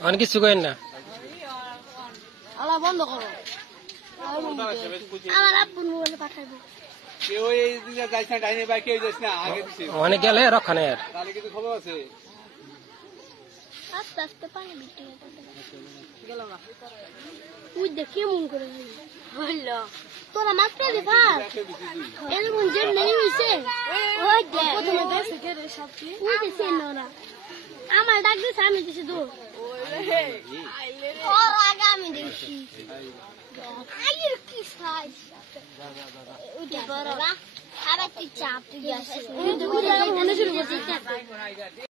অনেক কিছু করেন না বন্ধ করো আমার আব্বু মোবাইলে পাঠাবো অনেক গেলে রক্ষা নেই আর আস্তে আস্তে পানি বিক্রি তুই দেখে মন করে তোরা মাছ পেলি ভাত এর মন যে নেই হয়েছে আমার ডাক দিয়েছে আমি দিছি দূর আগে আমি দেখছি কি সাইজ আবার তুই চাপ তুই